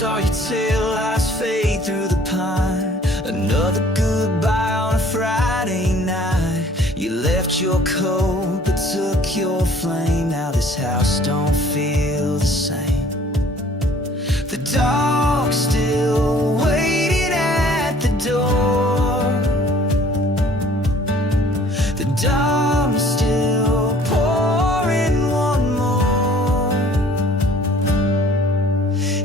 saw your tail lights fade through the pine. Another goodbye on a Friday night. You left your coat but took your flame. Now this house don't feel the same. The dog's still waiting at the door. The dawn's still pouring one more.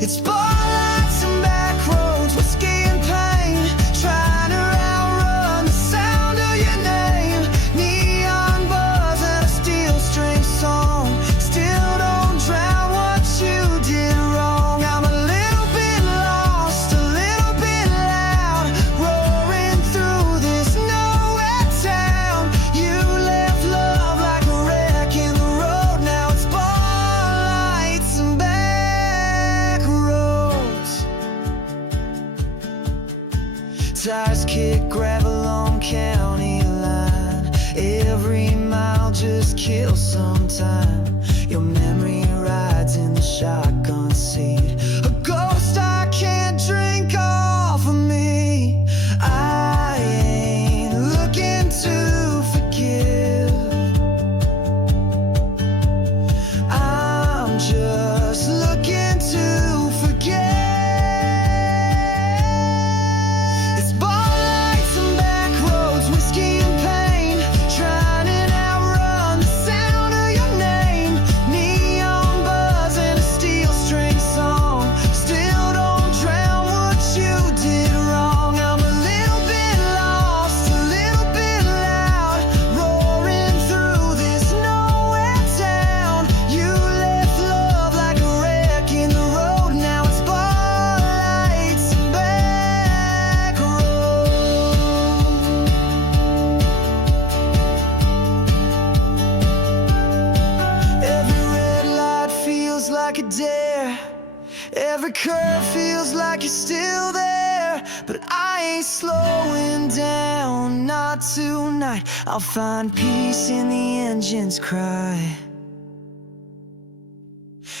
It's spotlights and back roads, whiskey and pain, trying to outrun the sound of your name. Neon buzz and a steel string song still don't drown what you did wrong. I'm a little bit lost, a little bit loud, roaring through this nowhere town. You left love like a wreck in the road. Now it's spotlights and back roads. Tires kick gravel on county line. Every mile just kills some time. Your memory rides in the shotgun seat, a ghost I can't drink off of me. I ain't looking to forgive, I'm just looking to forget. It's spotlights and back roads, whiskey and pain, trying to outrun the sound of your name. Neon buzz and a steel string song still don't drown what you did wrong. I'm a little bit lost, a little bit loud, roaring through this nowhere town. You left love like a wreck in the road. Now it's spotlights and back roads. Every red light feels like a dare. Every curve feels like you're still there. But I ain't slowing down, not tonight. I'll find peace in the engine's cry.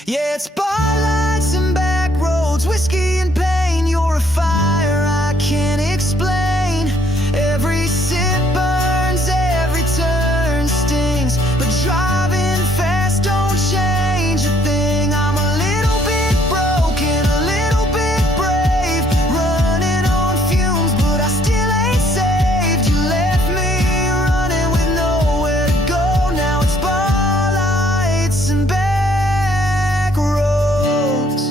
Yeah, it's spotlights and back roads, whiskey and pain. You're a fire I can't explain. Every sip burns, every turn stings, but driving fast don't change a thing. I'm a little bit broken, a little bit brave, running on fumes, but I still ain't saved. You left me running with nowhere to go. Now it's spotlights and back roads.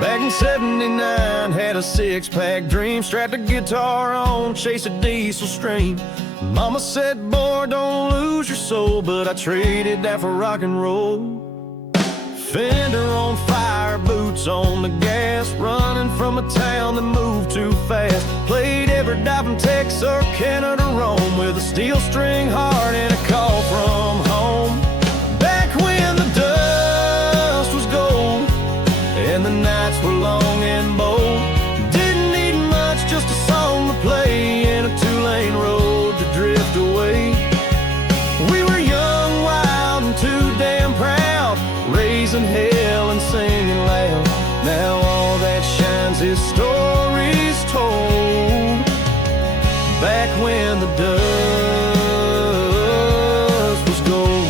Back in '79, had a six-pack dream, strapped a guitar on, chase a diesel stream. Mama said, boy, don't lose your soul, but I traded that for rock and roll. Fender on fire, boots on the gas, running from a town that moved too fast. Played every dive from Texarkana to Rome, with a steel string heart and a call from home. Back when the dust was gold and the nights were long and bold, didn't need much, just a song to play and a two-lane road to drift away. We were young, wild, and too damn proud, raising hell and singing loud. Now all that shines is stories told. Back when the dust was gold.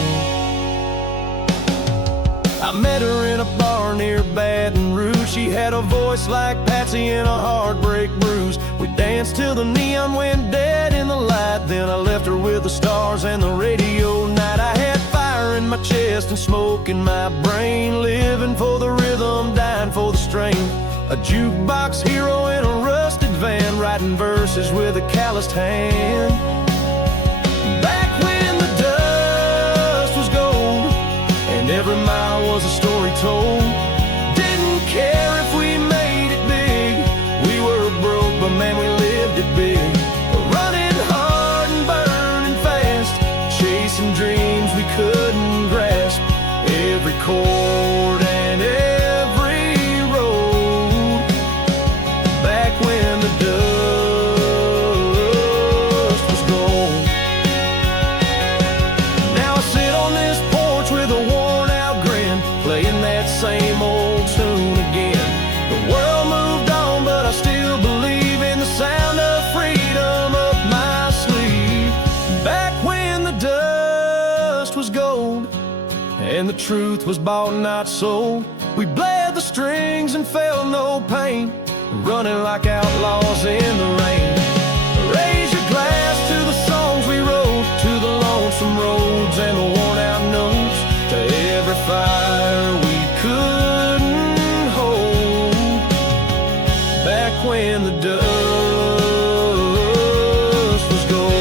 I met her in a bar near Baton Rouge. She had a voice like Patsy and a heartbreak bruise. We danced till the neon went dead in the light. Then I left her with the stars and the radio night. I had fire in my chest and smoke in my brain, living for the rhythm, dying for the strain. A jukebox hero in a rusted van, writing verses with a calloused hand. Back when the dust was gold and every mile was a story told. Didn't care if we made it big, we were broke, but man, we lived it big. Running hard and burning fast, chasing dreams we couldn't grasp. chord and every road. Back when the dust was gone. Now I sit on this porch with a worn out grin, playing that same old tune again. The world moved on, but I still believe in the sound of freedom up my sleeve. Back when the dust was gold and the truth was bought, not sold, we bled the strings and felt no pain, running like outlaws in the rain. Raise your glass to the songs we wrote, to the lonesome roads and the worn out notes, to every fire we couldn't hold. Back when the dust was gold.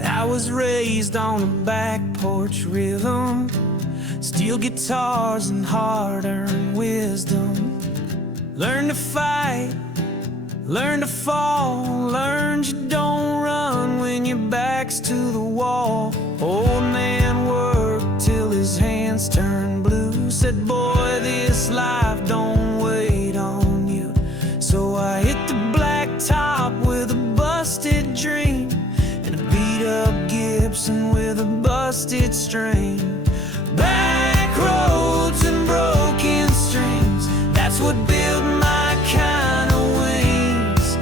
I was raised on a back porch rhythm, steel guitars and hard-earned wisdom. Learn to fight, learn to fall, learned you don't run when your back's to the wall. Old man worked till his hands turned blue, said, boy, this life don't wait on you. So I hit the blacktop with a busted dream, and a beat-up Gibson with a busted string. Back roads and broken strings, that's what built my kind of wings.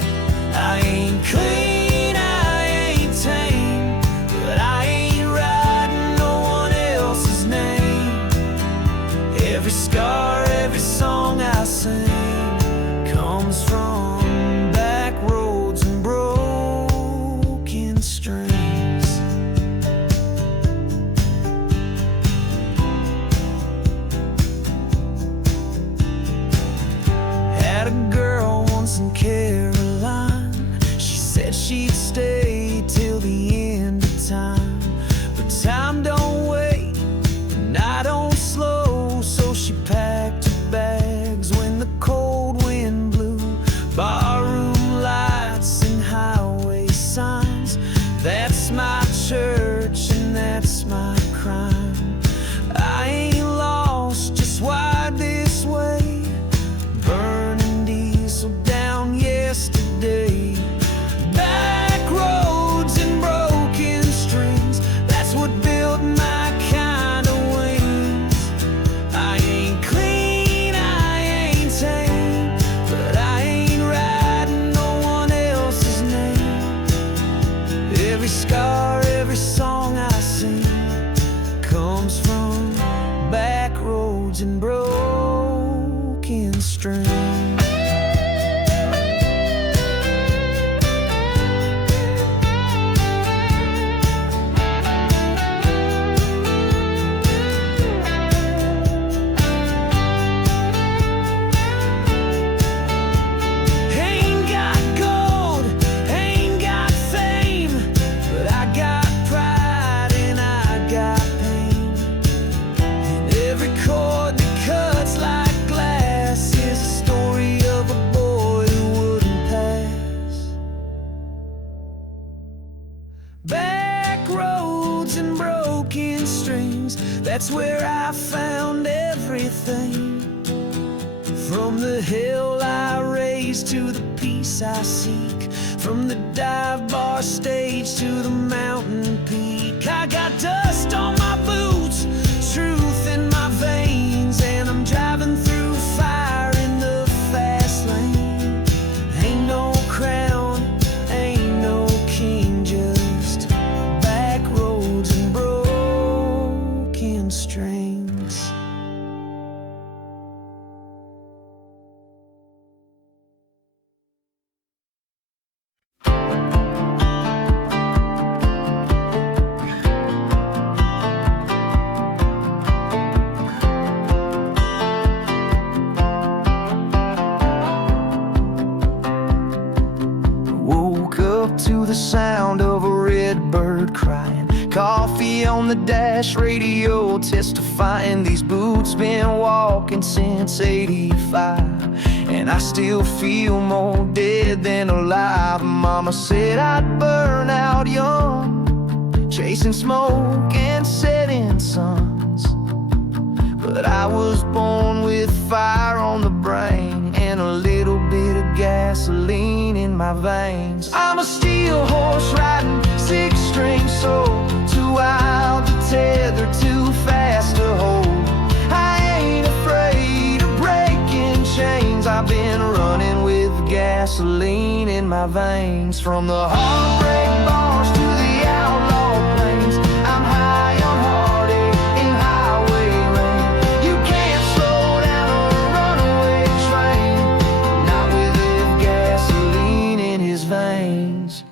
I ain't clean, I ain't tame, but I ain't writing no one else's name. Every scar, every song I sing comes from back roads and broken strings. Had a girl once in Caroline, she said she'd stay till the end of time. But time don't wait, and I don't slow, so she packed her bags when the cold wind blew. Barroom lights and highway signs, that's my church and that's my crime. I ain't lost, just wide this way, burning diesel down yesterday. Back roads and broken strings, that's what built my kind of wings. I ain't clean, I ain't tame, but I ain't writing no one else's name. Every scar, every song I sing comes from back roads and broken strings. Ain't got gold, ain't got fame, but I got pride and I got pain. And every chord that cuts like glass is a story of a boy who wouldn't pass. Back roads and broken strings, that's where I found everything. From the hill I raise to the peace I seek, from the dive bar stage to the mountain peak. I got dust on my boots, truth in my veins, and I'm driving through fire in the fast lane. Ain't no crown, ain't no king, just back roads and broken strings. sound of a red bird crying. Coffee on the dash, radio testifying. These boots been walking since '85, and I still feel more dead than alive. Mama said I'd burn out young, chasing smoke and setting suns, but I was born with fire on the brain and a little bit of gasoline in my veins. I'm a steel horse riding, six-string soul, too wild to tether, too fast to hold. I ain't afraid of breaking chains. I've been running with gasoline in my veins. From the heartbreak bars to the outlaw plains, I'm high on heartache and highway rain. You can't slow down a runaway train, not with gasoline in his veins.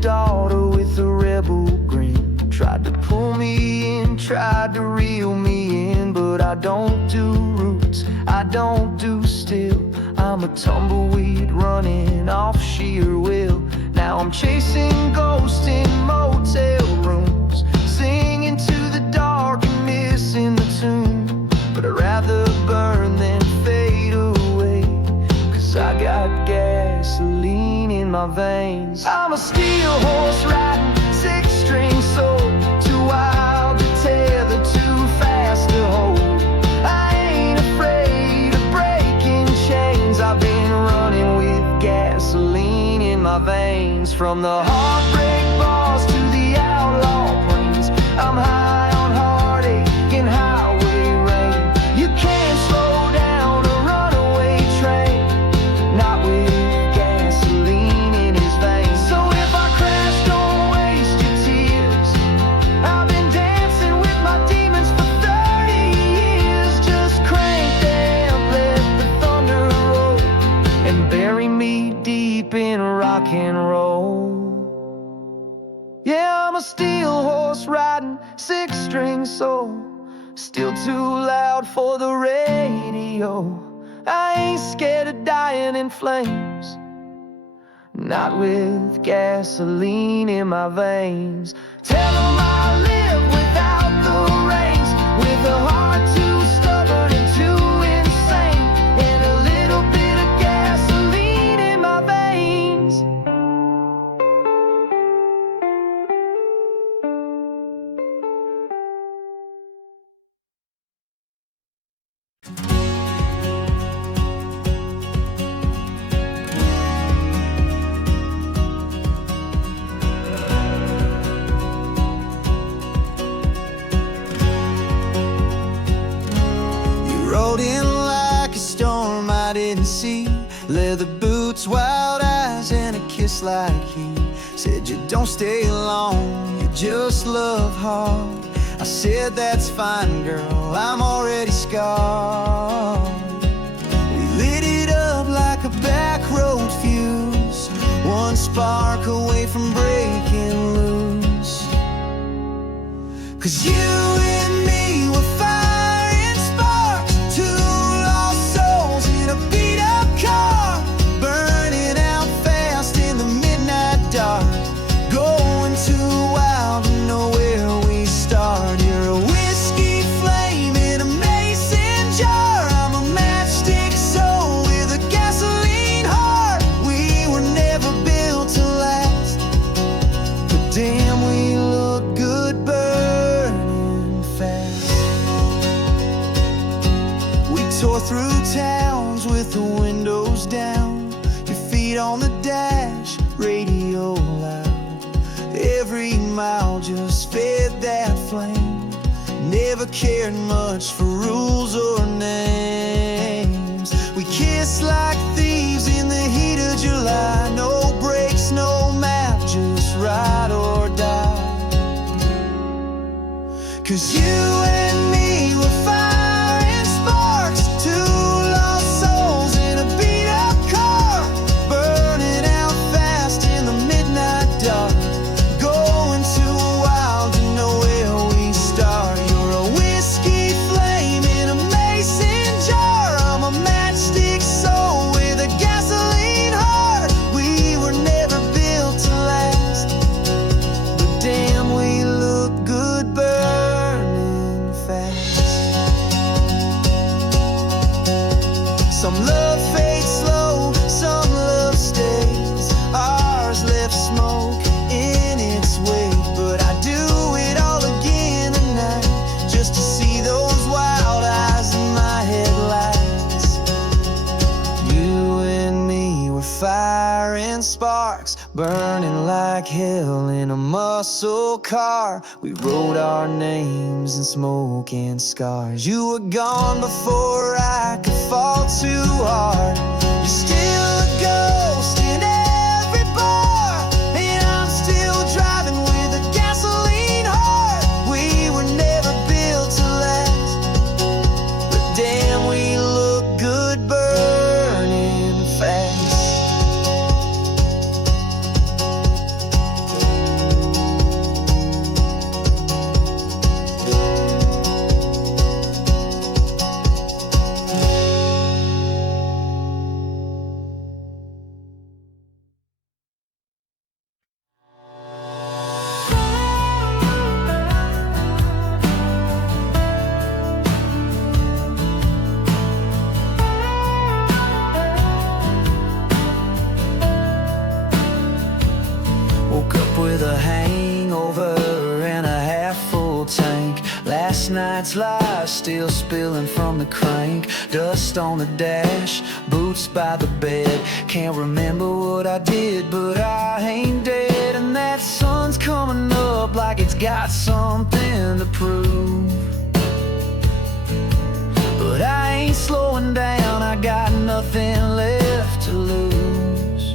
Daughter with a rebel grin, tried to pull me in, tried to reel me in, but I don't do roots, I don't do still. I'm a tumbleweed running off sheer will. Now I'm chasing ghosts in motel rooms, singing to the dark and missing the tune. But I'd rather burn than fade away, 'cause I got gasoline in my veins. I'm a steel horse riding, six-string soul, too wild to tether, too fast to hold. I ain't afraid of breaking chains. I've been running with gasoline in my veins. From the heartbreak bars to the outlaw plains, I'm high on heartache and highway rain. You can't slow down a runaway train, not with gasoline in his veins. So if I crash, don't waste your tears. I've been dancing with my demons for 30 years. Just crank them, let the thunder roll, and bury me deep in rock and roll. Yeah, I'm a steel horse riding, six-string soul, still too loud for the radio. I ain't scared of dying in flames, not with gasoline in my veins. Tell them I live without the reins, with a heart too stubborn and too insane, and a little bit of gasoline in my veins. Rode in like a storm I didn't see, leather boots, wild eyes, and a kiss like he. Said you don't stay long, you just love hard. I said that's fine, girl, I'm already scarred. We lit it up like a back road fuse, one spark away from breaking loose. 'Cause you and me were fire and sparks, two lost souls in a beat-up car, burning out fast in the midnight dark, going too wild to know where we start. You're a whiskey flame in a mason jar, I'm a matchstick soul with a gasoline heart. We were never built to last, but damn, we look good burning fast. We tore through towns with the windows down, your feet on the dash, radio loud. Every mile just fed that flame, never cared much for rules or names. We kissed like thieves in the heat of July, no brakes, no map, just ride or die. 'Cause you and me were fire and sparks, two lost souls in a beat-up car, burning out fast in the midnight flickering sparks, burning like hell in a muscle car. We wrote our names in smoke and scars. You were gone before I could fall too hard. You're still a ghost in every bar, and I'm still driving with a gasoline heart. We were never built to last, but damn, we look good burning fast. Woke up with a hangover and a half-full tank. Last night's lie still spilling from the crank. Dust on the dash, boots by the bed. Can't remember what I did, but I ain't dead. And that sun's coming up like it's got something to prove. But I ain't slowing down, I got nothing left to lose.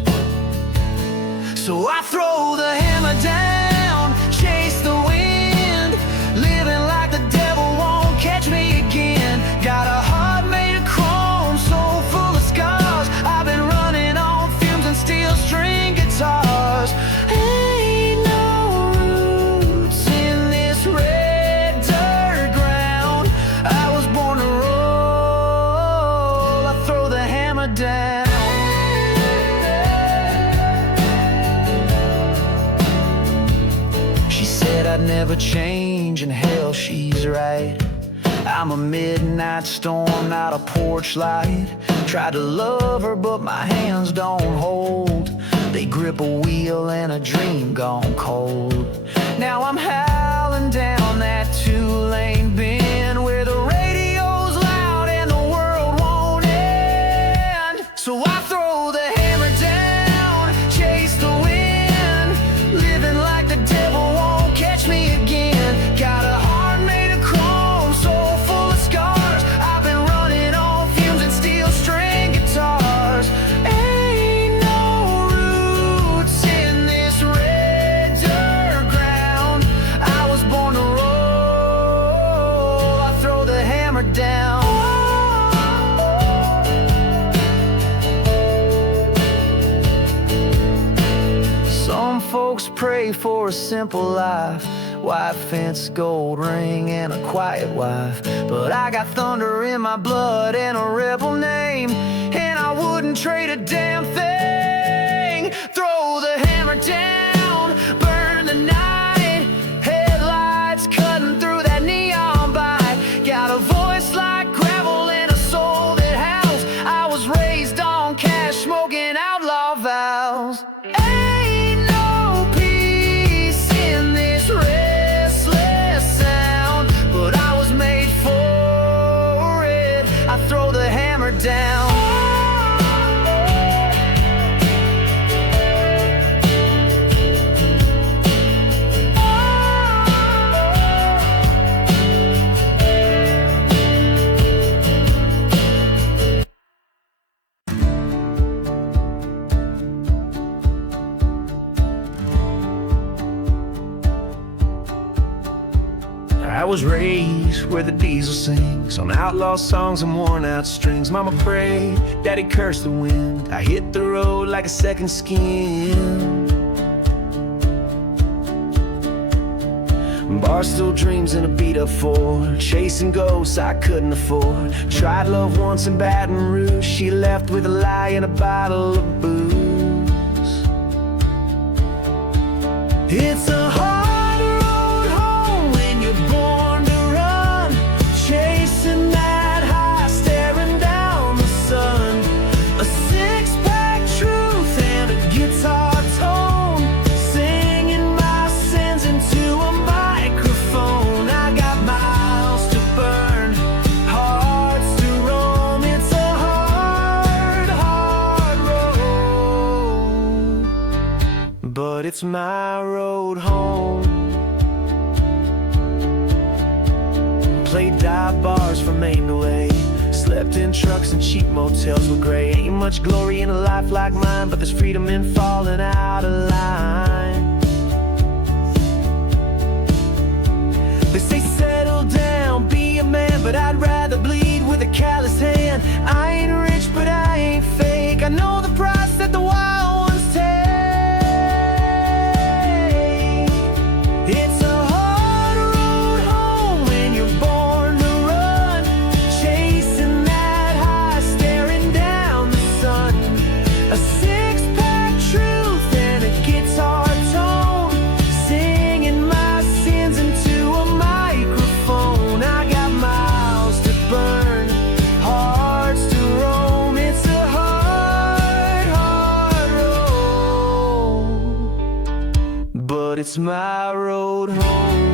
So I throw the hammer down, chase the wind, living like the devil won't catch me again. Got a heart made of chrome, soul full of scars. I've been running on fumes and steel string guitars. Ain't no roots in this red dirt ground. I was born to roll, I throw the hammer down. I'd never change, and hell, she's right. I'm a midnight storm, not a porch light. Tried to love her, but my hands don't hold. They grip a wheel and a dream gone cold. Now I'm howling down that two-lane bend where the radio's loud and the world won't end. So I throw the hammer down, chase the wind, living like the devil won't catch me again. Got a heart made of chrome, soul full of scars. I've been running on fumes and steel string guitars. Ain't no roots in this red dirt ground. I was born to roll, I throw the hammer down. Some folks pray for a simple life, white fence, gold ring, and a quiet wife. But I got thunder in my blood and a rebel name, and I wouldn't trade a damn thing. Throw the hammer down, burn the night, headlights cutting through that neon light. Got a voice like gravel and a soul that howls. I was raised on cash, smoking outlaw vows. Ain't no peace in this restless sound, but I was made for it. I throw the hammer down. I was raised where the diesel sings on outlaw songs and worn out strings. Mama prayed, daddy cursed the wind. I hit the road like a second skin. Barstool dreams in a beat up Ford, chasing ghosts I couldn't afford. Tried love once in Baton Rouge, she left with a lie and a bottle of booze. It's a hard road home when you're born to run, chasing that high, staring down the sun. A six-pack truth and a guitar tone, singing my sins into a microphone. I got miles to burn, hearts to roam. It's a hard, hard road. but it's my road home. Played dive bars from Aint away, slept in trucks and cheap motels with gray. Ain't much glory in a life like mine, but there's freedom in falling out of line. They say settle down, be a man, but I'd rather bleed with a calloused hand. I ain't rich, but I ain't fake. I know the price that the wild ones take. It's a hard road home when you're born to run, chasing that high, staring down the sun. A six-pack truth and a guitar tone, singing my sins into a microphone. I got miles to burn, hearts to roam. It's a hard, hard road, but it's my road home.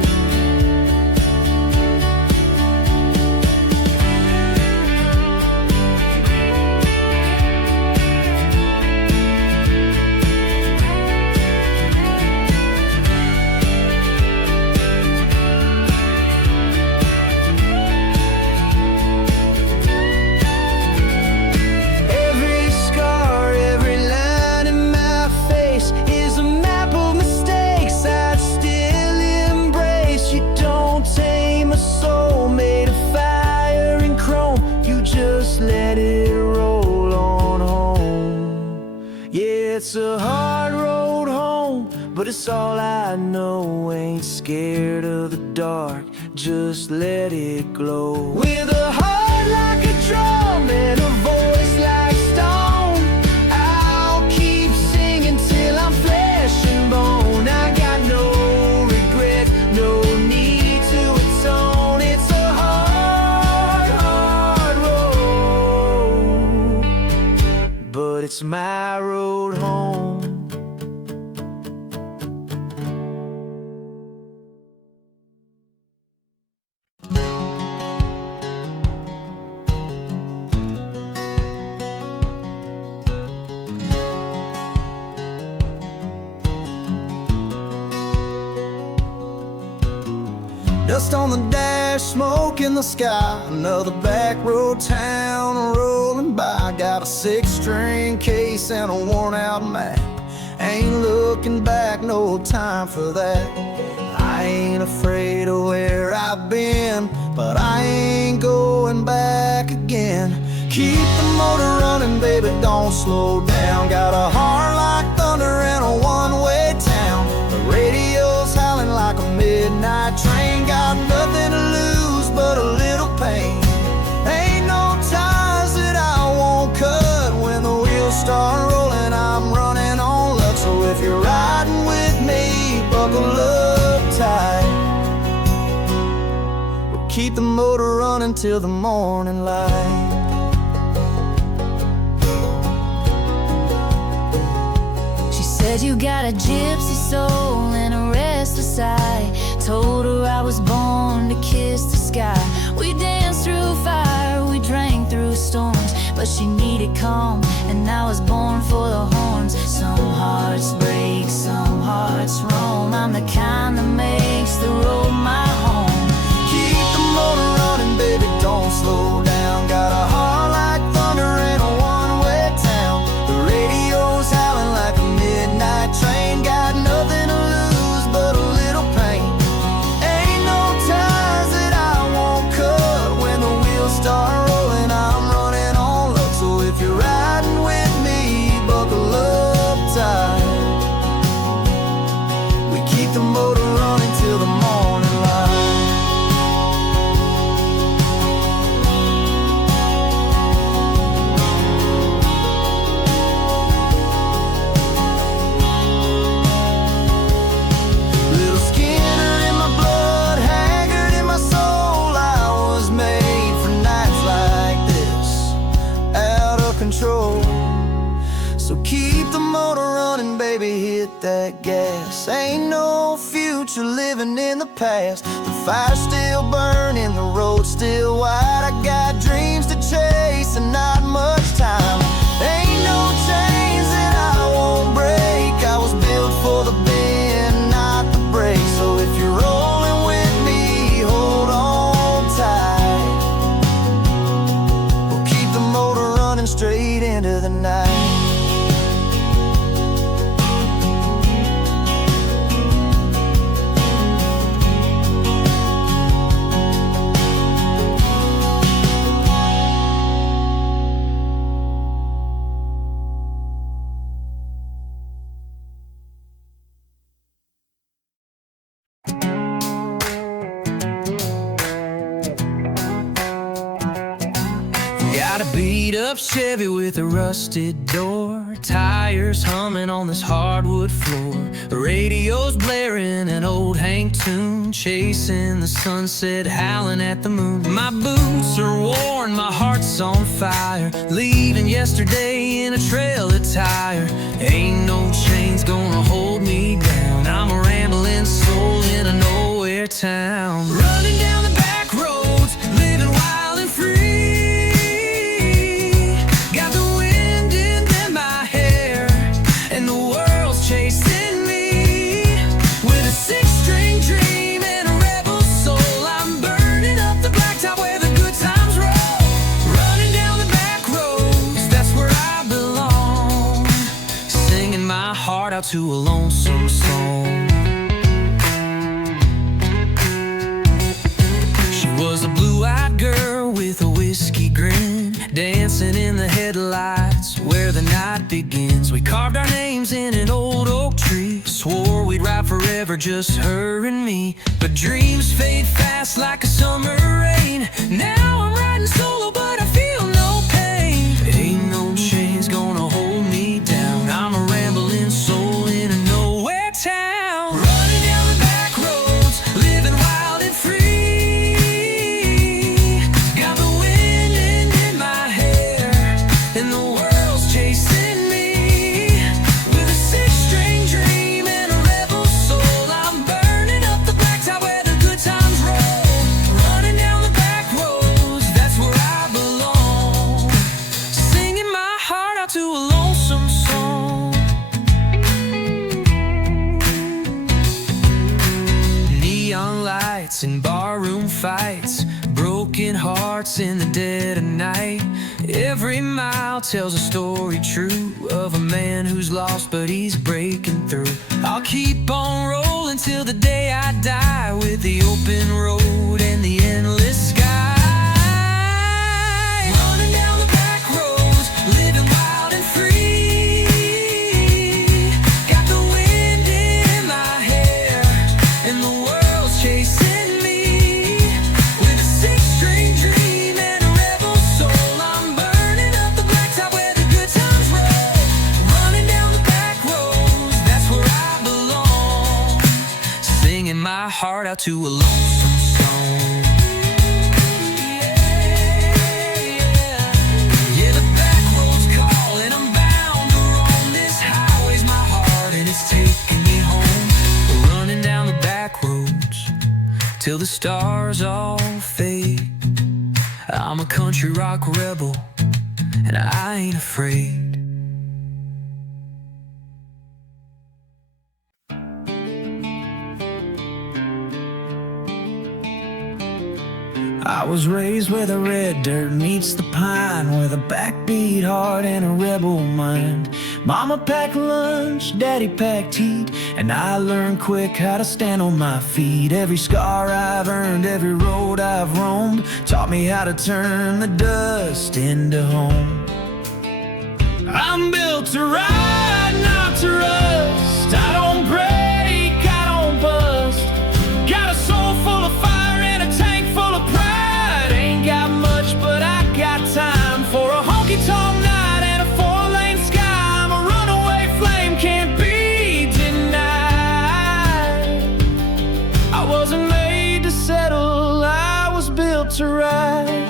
Every scar, every line in my face is a map of mistakes I'd still embrace. You don't tame a soul made of fire and chrome, you just let it roll on home. Yeah, it's a hard road home, but it's all I know. Ain't scared of the dark, just let it glow. With a heart like a drum and a voice like stone, I'll keep singing till I'm flesh and bone. I got no regret, no need to atone. It's a hard, hard road, but it's my road home. Dust on the dash, smoke in the sky, another back road town rolling by. Got a six-string case and a worn-out map. Ain't looking back, no time for that. I ain't afraid of where I've been, but I ain't going back again. Keep the motor running, baby, don't slow down. Got a heart like thunder and a one-way town. The radio's howling like a midnight train. Got nothing to lose but a little pain. Ain't no ties that I won't cut. When the wheels start rolling, I'm running on luck. So if you're riding with me, buckle up tight. We'll keep the motor running till the morning light. She said you got a gypsy soul and a restless eye. Told her I was born to kiss the sky. We danced through fire, we drank through storms, but she needed calm, and I was born for the horns. Some hearts break, some hearts roam. I'm the kind that makes the road my home. Keep the motor running, baby, don't slow down. Got a heart like thunder in a one-way town. The radio's howling like a midnight train. Got nothing to lose but a little pain. Ain't no ties that I won't cut. When the wheels start rolling, I'm running on luck. So if you're riding with me, buckle up tight. We keep the motor running till the morning light. Little Skinner in my blood, haggard in my soul. I was made for nights like this, out of control. So keep the motor running, baby, hit that gas. Ain't no future living in the past. The fire's still burning, the road's still wide. I got dreams to chase and not much time. Ain't no chains that I won't break. I was built for the up Chevy with a rusted door, tires humming on this hardwood floor. The radio's blaring an old Hank tune, chasing the sunset, howling at the moon. My boots are worn, my heart's on fire, leaving yesterday in a trail attire. Ain't no chains gonna hold me down, I'm a rambling soul in a nowhere town. Running down the back roads, living wild and free. Got the wind in my hair, and the world's chasing me. With a six-string dream and a rebel soul, I'm burning up the blacktop where the good times roll. Running down the back roads, that's where I belong, singing my heart out to a lonesome song. Was a blue-eyed girl with a whiskey grin, dancing in the headlights where the night begins. We carved our names in an old oak tree, swore we'd ride forever, just her and me. But dreams fade fast like a summer rain. Now I'm riding solo, but I feel no pain. Ain't no chains gonna hold me down, I'm a rambling soul in a nowhere town. Running down the back roads, living wild and free. To a lonesome song. Neon lights and barroom fights, broken hearts in the dead of night. Every mile tells a story true of a man who's lost but he's breaking through. I'll keep on rolling till the day I die, with the open road and the endless sky. Running down the back roads, living wild and free. My heart out to a lonesome song. Yeah, the back roads call and I'm bound to roam. This highway's my heart and it's taking me home. Running down the back roads till the stars all fade. I'm a country rock rebel and I ain't afraid. I was raised where the red dirt meets the pine, with a backbeat heart and a rebel mind. Mama packed lunch, daddy packed heat, and I learned quick how to stand on my feet. Every scar I've earned, every road I've roamed, taught me how to turn the dust into home. I'm built to ride, not to rust. I don't break, I don't bust. Got a soul full of fire and a tank full of pride. Ain't got much, but I got time for a honky-tonk night and a four-lane sky. I'm a runaway flame, can't be denied. I wasn't made to settle, I was built to ride.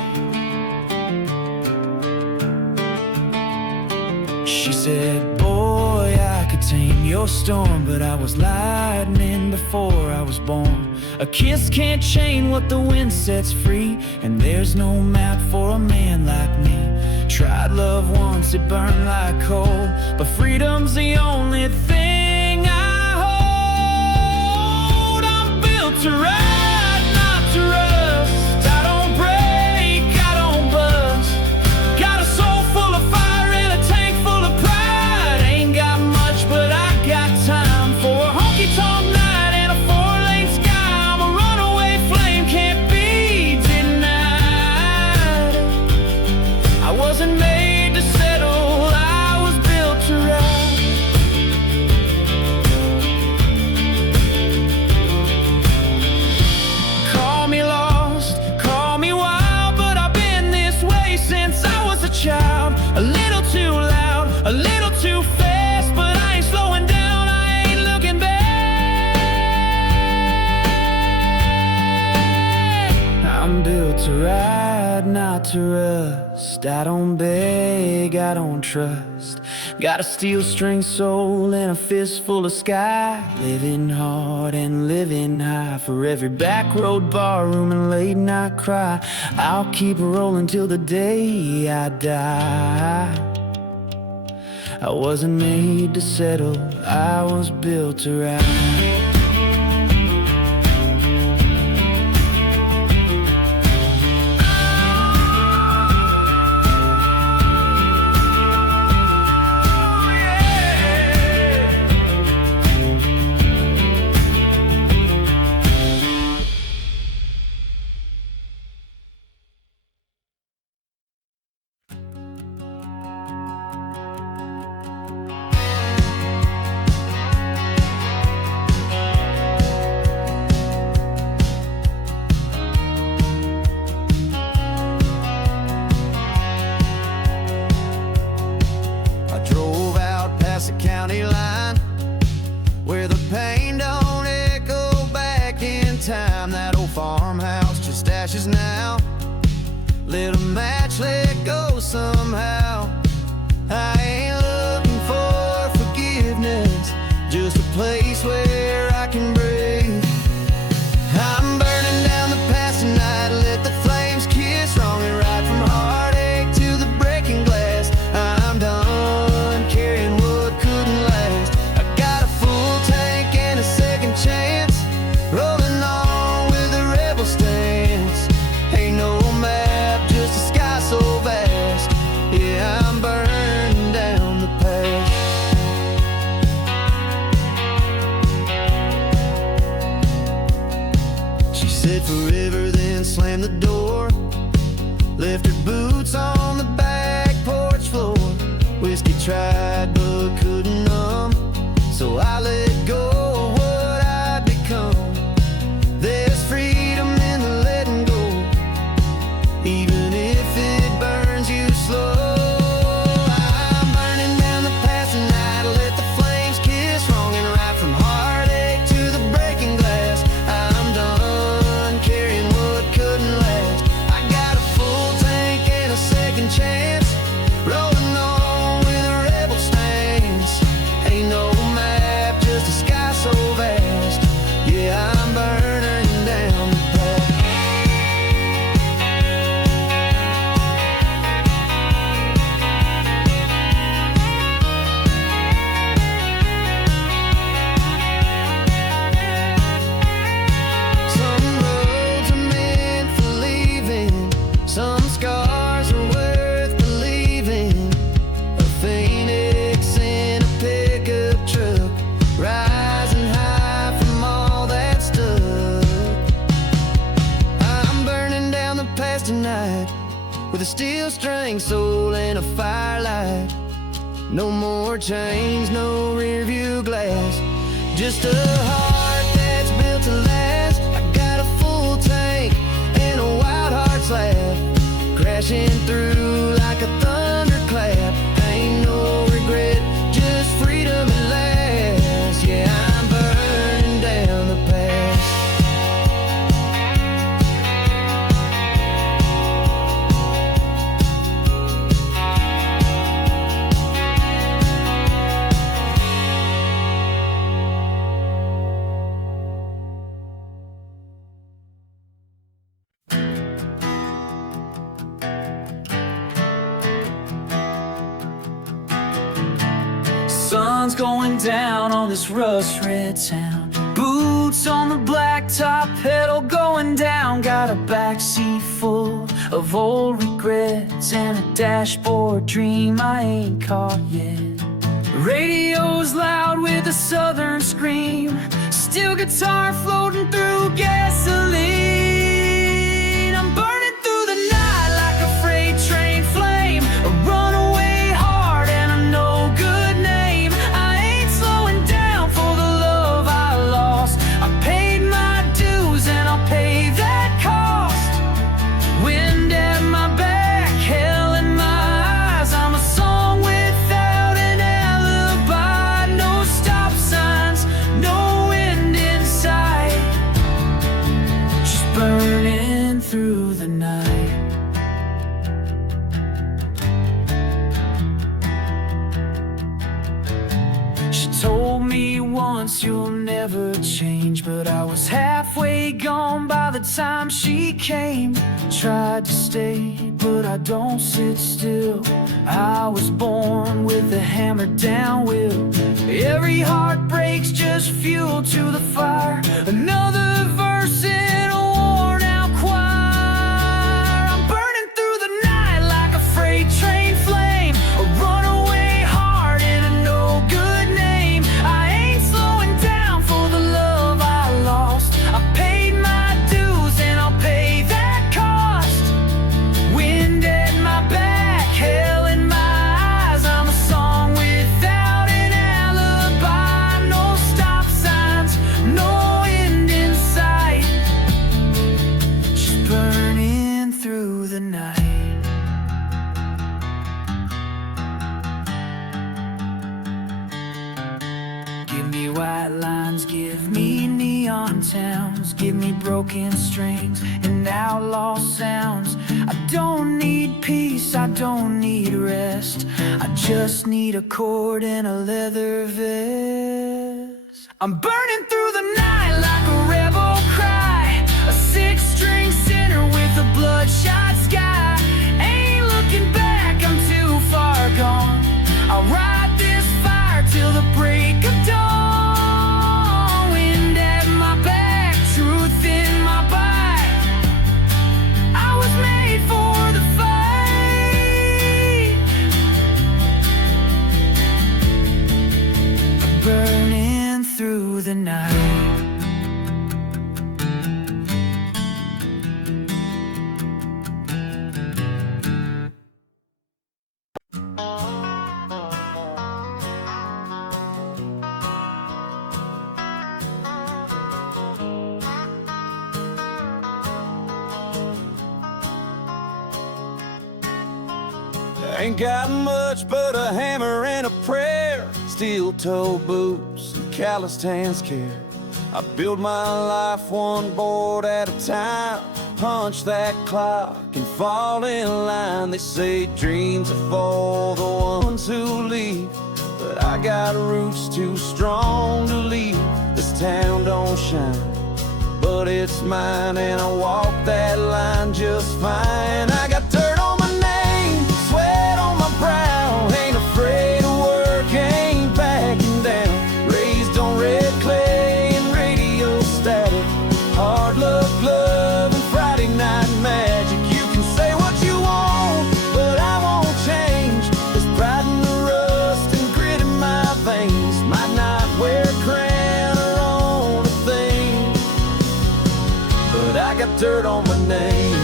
She said, boy, I could tame your storm, but I was lightning before I was born. A kiss can't chain what the wind sets free, and there's no map for a man like me. Tried love once, it burned like coal, but freedom's the only thing I hold. I'm built to ride, not to rust. I don't break, I don't bust. Got a soul full of fire and a tank full of pride. Ain't got much, but I got time for a honky-tonk night and a four-lane sky. I'm a runaway flame, can't be denied. I wasn't made to settle, I was built to ride. trust. I don't beg, I don't trust. Got a steel-string soul and a fistful of sky. Living hard and living high. For every back road, barroom, and late night cry, I'll keep rolling till the day I die. I wasn't made to settle, I was built to ride. The county line, where the pain don't echo back in time. That old farmhouse just ashes now. Lit a match, let go somehow. I ain't looking for forgiveness, just a place where I can breathe. I'm burning down the past tonight, let the flames kiss wrong and right, from heartache to the breaking glass. I'm done carrying what couldn't last. I got a full tank and a second chance, rolling on with a rebel stance. Ain't no map, just a sky so vast. Yeah, I'm burning down the past. She said forever, then slammed the door. Left her boots on the back porch floor. Whiskey tried but couldn't numb, so I let go of what I'd become. There's freedom in the letting go, even if it burns you slow. I'm burning down the past tonight, let the flames kiss wrong and right, from heartache to the breaking glass. I'm done carrying what couldn't last. I got a full tank and a second chance, rolling on with a rebel stance. Ain't no map, just a sky so vast. Yeah, I'm burning down the past. Some roads are meant for leaving, some scars are worth believing. A phoenix in a pickup truck, rising high from all that stuff. I'm burning down the past tonight, with a steel string soul and a firelight. No more chains, no rear view glass, just a heart that's built to last. I got a full tank and a wild heart's laugh, crashing through like a thunderclap. Ain't no regret, just freedom at last. Yeah, I'm burning down the past. Sun's going down on this rust-red town. Boots on the blacktop, pedal going down. Got a backseat full of old regrets and a dashboard dream I ain't caught yet. Radio's loud with a southern scream, steel guitar floating through gasoline. I'm burning through the night like a freight train flame, a runaway heart and a no good name. I ain't slowing down for the love I lost. I paid my dues and I'll pay that cost. Wind at my back, hell in my eyes. I'm a song without an alibi. No stop signs, no end in sight. She's promise you'll never change. But I was halfway gone by the time she came. Tried to stay, but I don't sit still. I was born with a hammered down will. Every heart breaks, just fuel to the fire. Another verse in a worn out choir. I'm burning through the night like a freight train flame, a runaway heart in a no good name. I ain't slowing down for the love I lost. I paid my dues and I'll pay that cost. Wind at my back, hell in my eyes. I'm a song without an alibi. No stop signs, no end in sight. Just burning through the night. Give me white lines, give me neon towns, give me broken strings and outlaw sounds. I don't need peace, I don't need rest. I just need a cord and a leather vest. I'm burning through the night like a rebel cry, a six-string sinner with a bloodshot sky. Ain't looking back, I'm too far gone. I'll ride this fire till the break of dawn. Wind at my back, truth in my bite. I was made for the fight. Burning through the night. Ain't got much but a hammer and a prayer, steel-toe boots and calloused hands care. I build my life one board at a time, punch that clock and fall in line. They say dreams are for the ones who leave, but I got roots too strong to leave. This town don't shine, but it's mine, and I walk that line just fine. I got dirt on my name, sweat on my brow, ain't afraid of work, ain't backing down. Raised on red clay and radio static, hard luck, love, and Friday night magic. You can say what you want, but I won't change. There's pride in the rust and grit in my veins. Might not wear a crown or own a thing, but I got dirt on my name.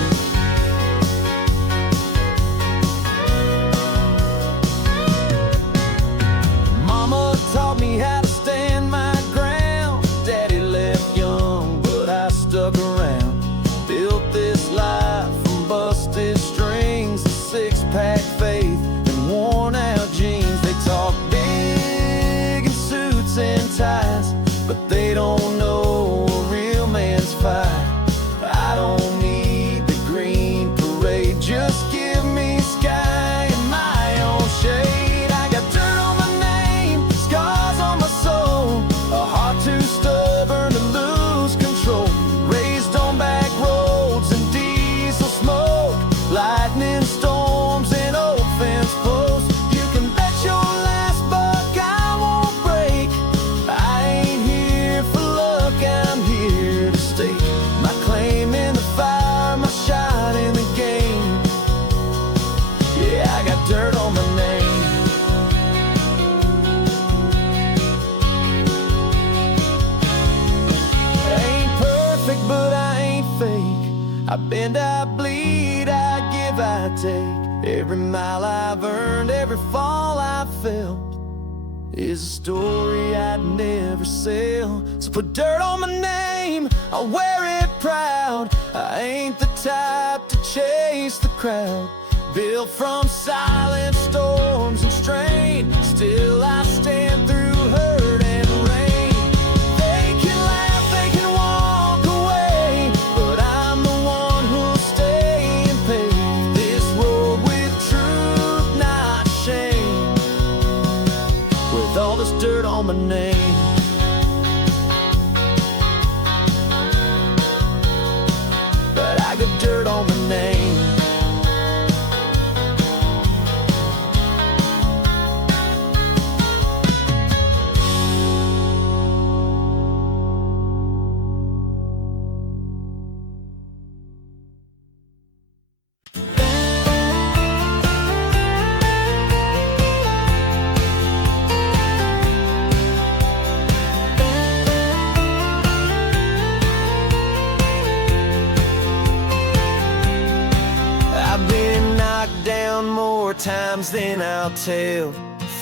Mama taught me how to stand my ground. Daddy left young, but I stuck around. Built this life from busted strings, a six-pack faith and worn-out jeans. They talk big in suits and ties, but they don't know a real man's fight. I don't need the green parade, just give me sky and my own shade. I got dirt on my name, scars on my soul, a heart too stubborn to lose control. Raised on back roads and diesel smoke, lightning storms and old fence posts. You can bet your last buck I won't break. I ain't here for luck, I'm here to stake my claim in the fire, my shot in the game. Yeah, I got dirt on my name. Ain't perfect, but I ain't fake. I bend, I bleed, I give, I take. Every mile I've earned, every fall I've felt is a story I'd never sell. So put dirt on my name, I'll wear it proud. I ain't the type to chase the crowd. Built from silent storms and strain, still I stand through hurt and rain. They can laugh, they can walk away, but I'm the one who'll stay and pave this road with truth, not shame. With all this dirt on my name, times, then I'll tell.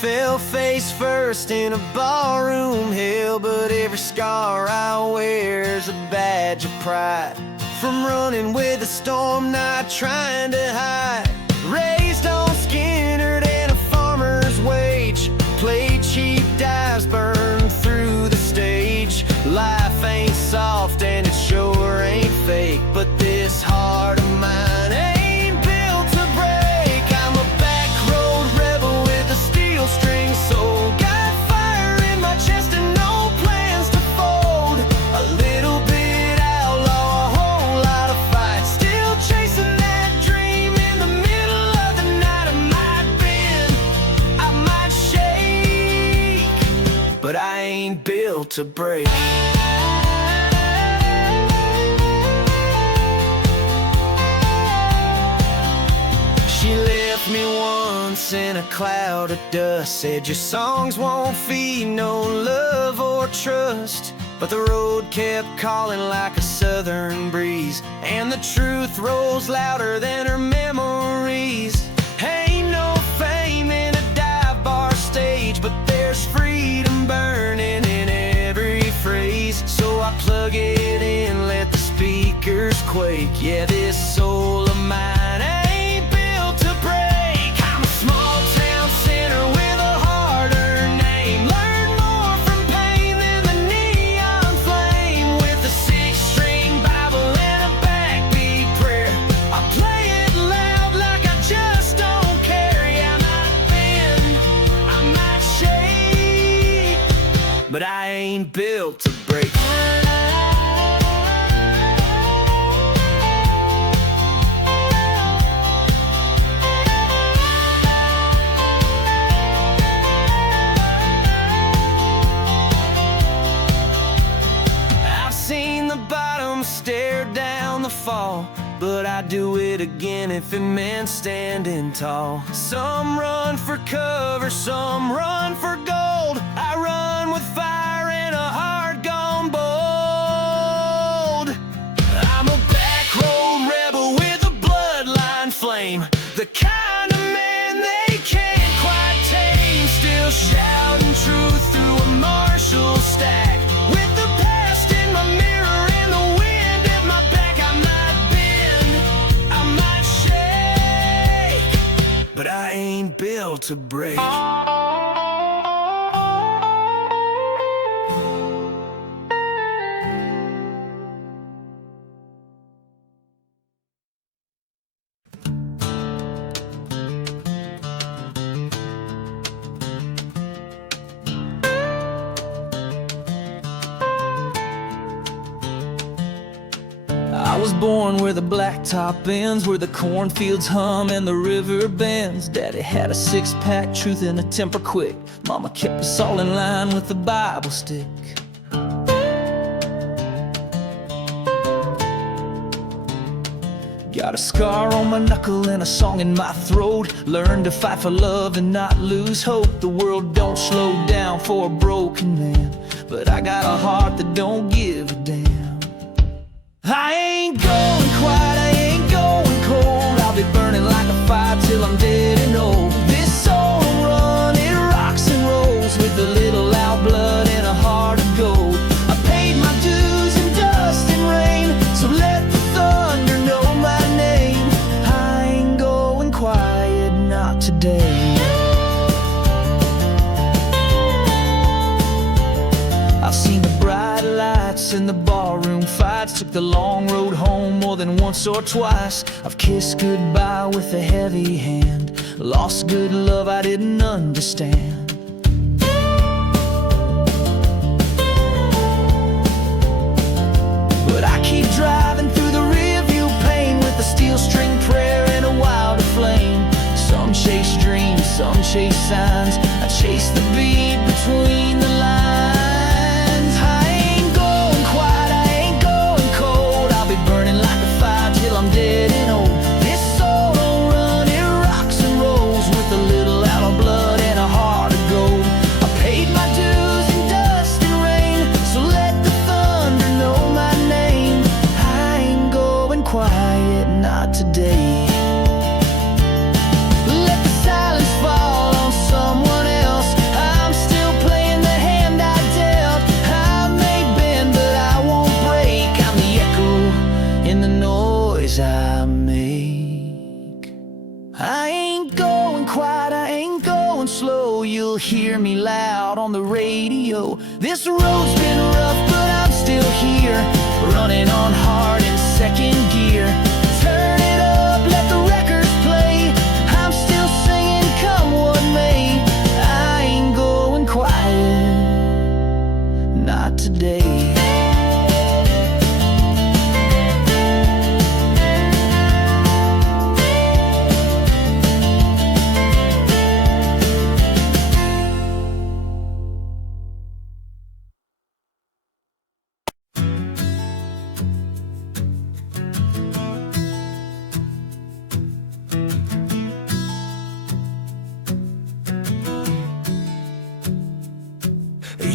Fell face first in a ballroom hell, but every scar I wear's a badge of pride. From running with the storm, not trying to hide. Raised on Skinner and a farmer's wage. Played cheap dives, burned through the stage. Life ain't soft and it sure ain't fake, but this heart of mine ain't built to break. I'm a back road rebel with a steel string soul. Got fire in my chest and no plans to fold. A little bit outlaw, a whole lot of fight. Still chasing that dream in the middle of the night. I might bend, I might shake, but I ain't built to break. She left me once in a cloud of dust. Said your songs won't feed no love or trust. But the road kept calling like a southern breeze, and the truth rolls louder than her memories. Ain't no fame in a dive bar stage, but there's freedom burning in every phrase. So I plug it in, let the speakers quake. Yeah, this soul of mine ain't built to break. I'm a small town sinner with a hard-earned name. Learn more from pain than the neon flame. With a six-string Bible and a backbeat prayer, I play it loud like I just don't care. Yeah, I might bend, I might shake, but I ain't built to break. Stare down the fall, but I'd do it again if it meant standing tall. Some run for cover, some run for gold. I run with fire and a heart gone bold. I'm a back road rebel with a bloodline flame, the kind of man they can't quite tame. Still shouting truth through a Marshall stack, with the past in my mirror and the wind at my back. I might bend, I might shake, but I ain't built to break. I was born where the blacktop ends, where the cornfields hum and the river bends. Daddy had a six-pack, truth in a temper quick. Mama kept us all in line with the Bible stick. Got a scar on my knuckle and a song in my throat. Learned to fight for love and not lose hope. The world don't slow down for a broken man, but I got a heart that don't give a damn. I ain't going quiet, I ain't going cold. I'll be burning like a fire till I'm dead and old. This soul will run, it rocks and rolls, with a little loud blood and a heart of gold. I paid my dues in dust and rain, so let the thunder know my name. I ain't going quiet, not today. I've seen the bright lights and the barroom fights, took the long road home more than once or twice. I've kissed goodbye with a heavy hand, lost good love I didn't understand. But I keep driving through the rearview pane, with a steel string prayer and a wilder flame. Some chase dreams, some chase signs, I chase the beat between the lines. I'm dead and old. This soul don't run, it rocks and rolls, with a little out of blood and a heart of gold. I paid my dues in dust and rain, so let the thunder know my name. I ain't going quiet, not today. Let the silence radio. This road's been rough, but I'm still here, running on hard in second gear. Turn it up, let the records play. I'm still singing, come what may. I ain't going quiet, not today.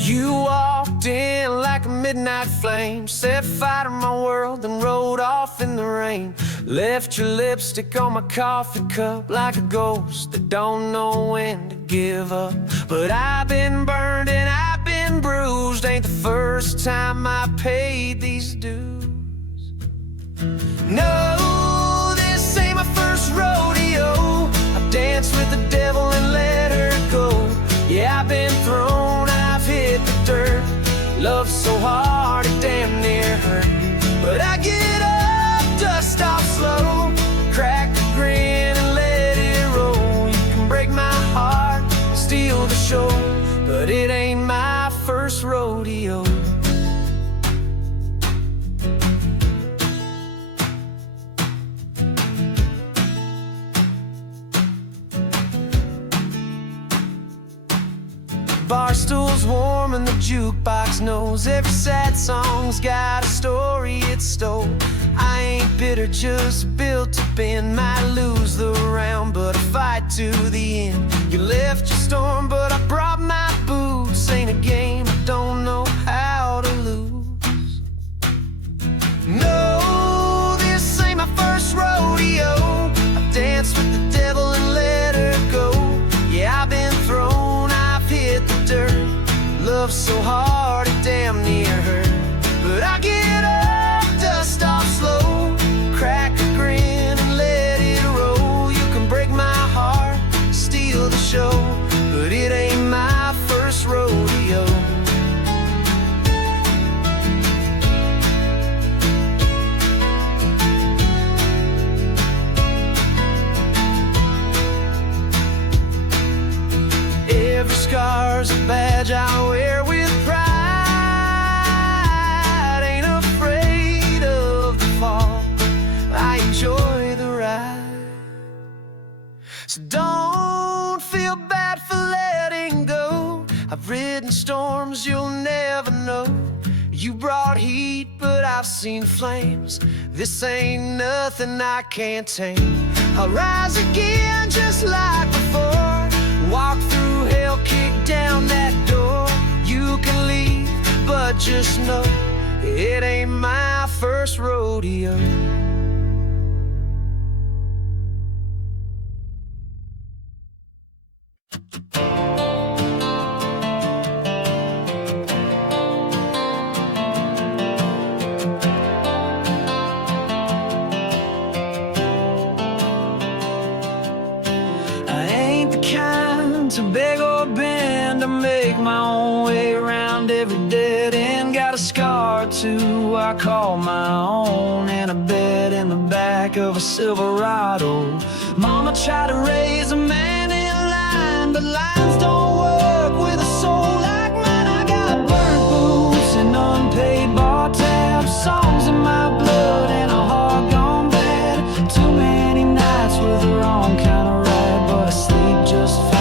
You walked in like a midnight flame, set fire to my world, then rode off in the rain. Left your lipstick on my coffee cup like a ghost that don't know when to give up. But I've been burned and I've been bruised. Ain't the first time I paid these dues. No, this ain't my first rodeo. I've danced with the devil and let her go. Yeah, I've been thrown, I've hit the dirt. Love so hard it damn near hurt. But I get up, dust off slow, crack a grin and let it roll. You can break my heart, steal the show, but it ain't my first rodeo. Bar stool's warm and the jukebox knows every sad song's got a story it stole. I ain't bitter, just built to bend. Might lose the round, but I fight to the end. You left your storm, but I brought my boots. Ain't a game I don't know how to lose. No, this ain't my first rodeo. I've danced with the devil and let her go. Yeah, I've been thrown, I've hit the dirt. Love so hard it damn near hurt. But I get up, dust off slow, crack a grin and let it roll. You can break my heart, steal the show, but it ain't my first rodeo. Every scar's a badge I wear with pride. Ain't afraid of the fall, I enjoy the ride. So don't feel bad for letting go. I've ridden storms you'll never know. You brought heat, but I've seen flames. This ain't nothing I can't tame. I'll rise again just like before. Walk through hell, kick down that door. You can leave, but just know it ain't my first rodeo. To beg or bend, to make my own way around every dead end. Got a scar or two I call my own, and a bed in the back of a Silverado. Mama tried to raise a man in line, but lines don't work with a soul like mine. I got burnt boots and unpaid bar tabs, songs in my blood and a heart gone bad. Too many nights with the wrong kind of ride, but I sleep just fine.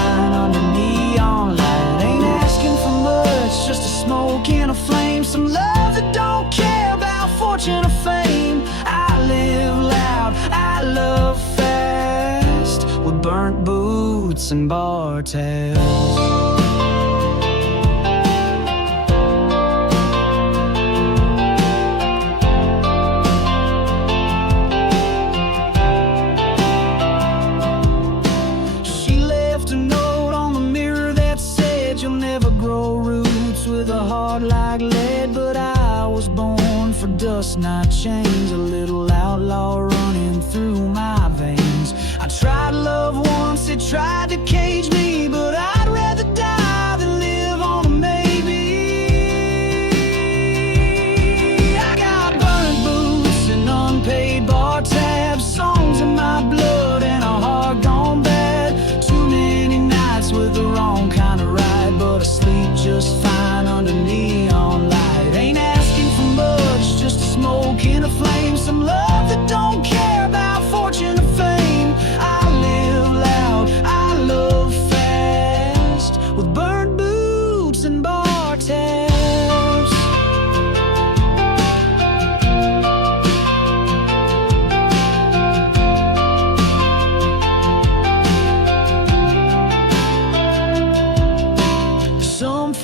Just a smoke and a flame, some love that don't care about fortune or fame. I live loud, I love fast, with burnt boots and bar tabs. With a heart like lead, but I was born for dust, not chains. A little outlaw running through my veins. I tried love once, it tried to cage me, but I'd rather die than live on a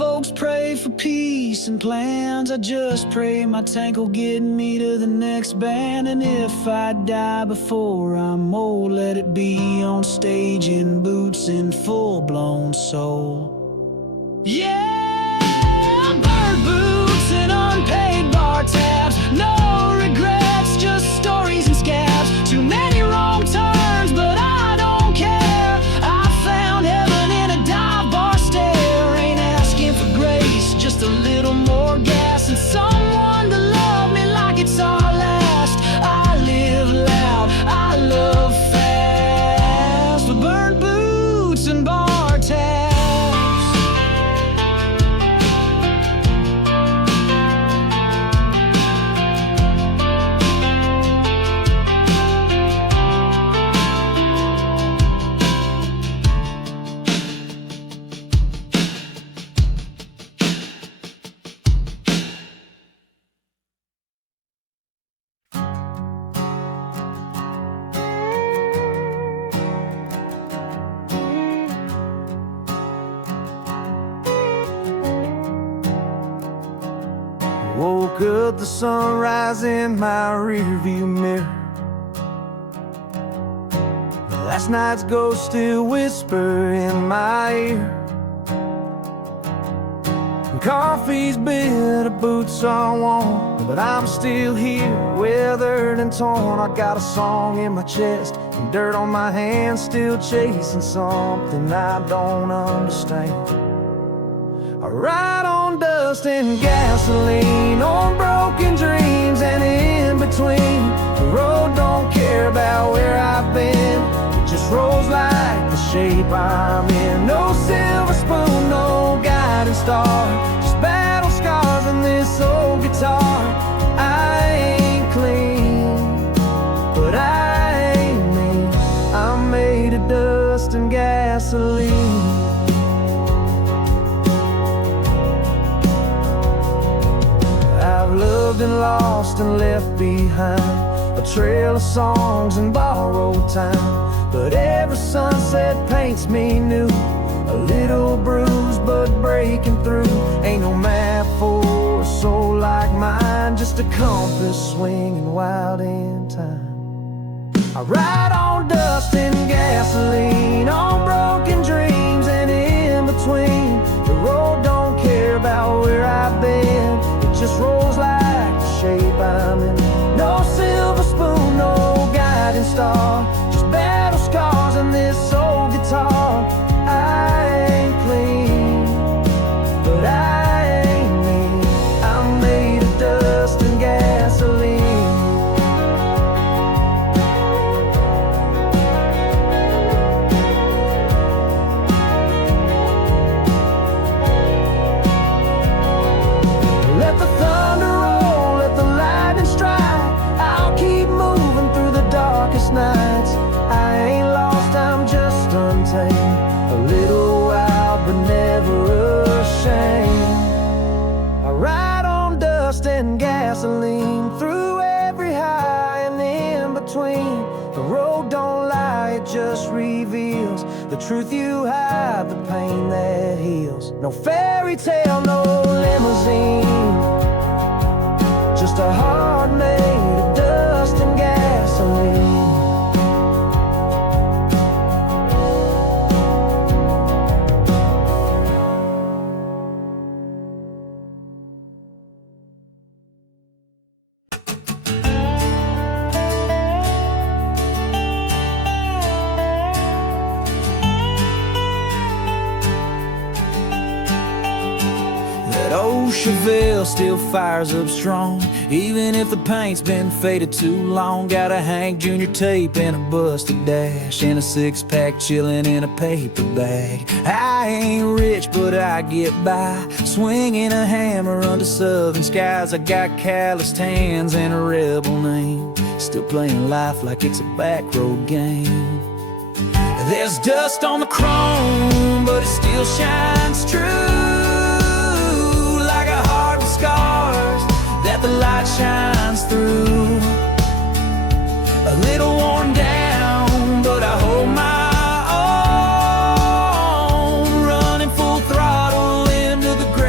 folks pray for peace and plans. I just pray my tank will get me to the next band. And if I die before I'm old, let it be on stage in boots and full-blown soul. Yeah, bird boots and unpaid bar tabs. No regrets, just stories and scabs. Too many wrong turns, but I don't care. I found heaven in a dive bar stare. Ain't asking for grace, just a little more gas and someone to love me like it's our last. I live loud, I love fast, with bird boots and bar tabs. Woke up, the sunrise in my rearview mirror. Last night's ghost still whisper in my ear. Coffee's bitter, boots are warm, but I'm still here, weathered and torn. I got a song in my chest and dirt on my hands, still chasing something I don't understand. I ride on dust and gasoline, on broken dreams and in between. The road don't care about where I've been, it just rolls like the shape I'm in. No silver spoon, no guiding star, just battle scars and this old guitar. I ain't clean, but I ain't mean. I'm made of dust and gasoline. I've loved and lost and left behind a trail of songs and borrowed time, but every sunset paints me new, a little bruised but breaking through. Ain't no map for a soul like mine, just a compass swinging wild in time. I ride on dust and gasoline, on broken dreams and in between. The road don't care about where I've been, just rolls like the shape I'm in. No silver spoon, no guiding star, just battle scars and this old guitar. I ain't clean, but I ain't mean. I'm made of dust and gasoline. Let the thunder roll, let the lightning strike. I'll keep moving through the darkest nights. I ain't lost, I'm just untamed, a little wild but never ashamed. I ride on dust and gasoline, through every high and in between. The road don't lie, it just reveals the truth you hide, the pain that heals. No fairy tale, no limousine, just a heart made of dust and gasoline. That old Chevelle still fires up strong, even if the paint's been faded too long. Got a Hank Jr. tape and a busted dash, and a six-pack chillin' in a paper bag. I ain't rich, but I get by, swinging a hammer under southern skies. I got calloused hands and a rebel name, still playing life like it's a back road game. There's dust on the chrome, but it still shines true, scars that the light shines through. A little worn down, but I hold my own, running full throttle into the ground.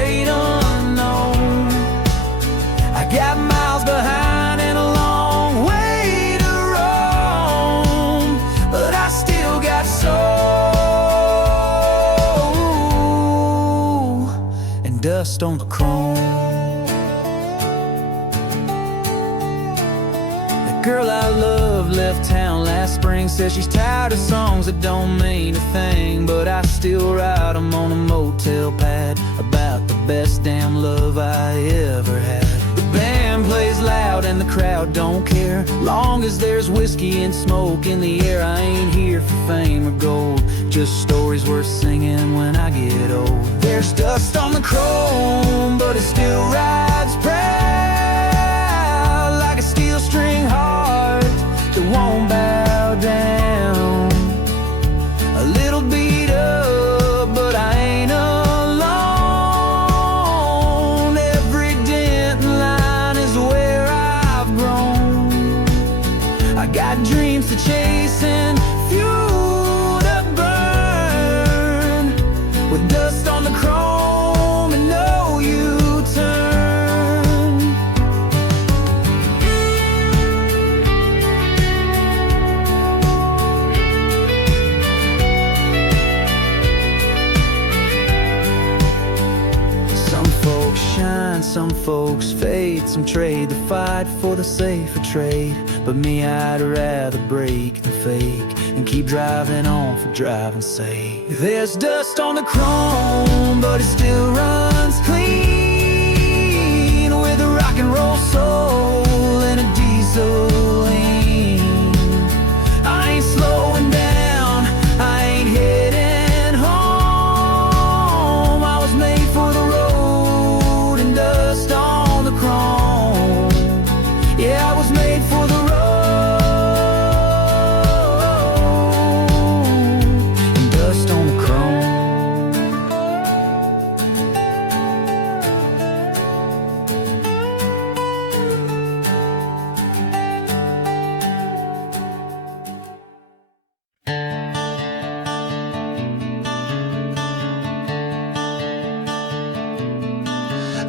dust on the chrome. Girl I love left town last spring. Says she's tired of songs that don't mean a thing, but I still write them on a motel pad about the best damn love I ever had. The band plays loud and the crowd don't care, long as there's whiskey and smoke in the air. I ain't here for fame or gold, just stories worth singing when I get old. There's dust on the chrome, but it still rides proud, like a steel string heart that won't bow down. A little beat up, but I ain't alone. Every dent and line is where I've grown. I got dreams to chase and fuel to burn, with dust on the chrome and no U-turn. Some folks fade, some trade the fight for the safer trade. But me, I'd rather break than fake, and keep driving on for driving's sake. There's dust on the chrome, but it still runs clean, with a rock and roll soul and a diesel lean. I ain't slowing down, I ain't heading home. I was made for the road, dust on the chrome. Yeah, I was made for the road and dust on the chrome.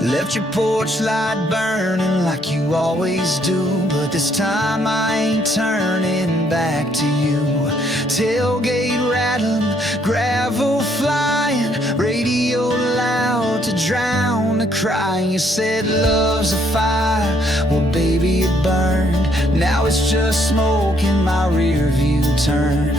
Left your porch light burning like you always do, but this time I ain't turning back to you. Tailgate rattling, gravel flying, radio loud to drown the crying. You said love's a fire, well baby it burned. Now it's just smoke in my rear view turn.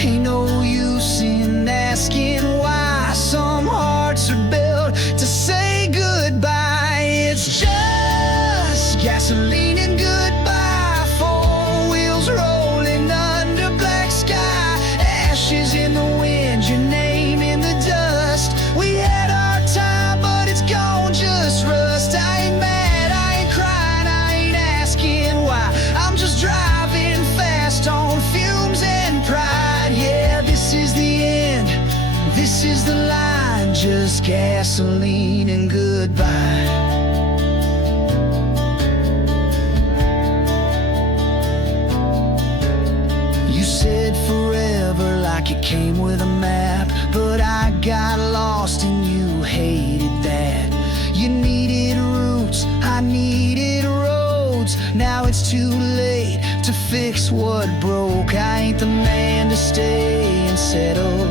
Ain't no use in asking why some hearts are built to say goodbye. It's just gasoline and goodbye. Four wheels rolling under black sky, ashes in the wind, your name in the dust. We had our time, but it's gone, just rust. I ain't mad, I ain't crying, I ain't asking why. I'm just driving fast on fumes and pride. Yeah, this is the end, this is the line, just gasoline and goodbye. You said forever like it came with a map, but I got lost and you hated that. You needed roots, I needed roads. Now it's too late to fix what broke. I ain't the man to stay and settle,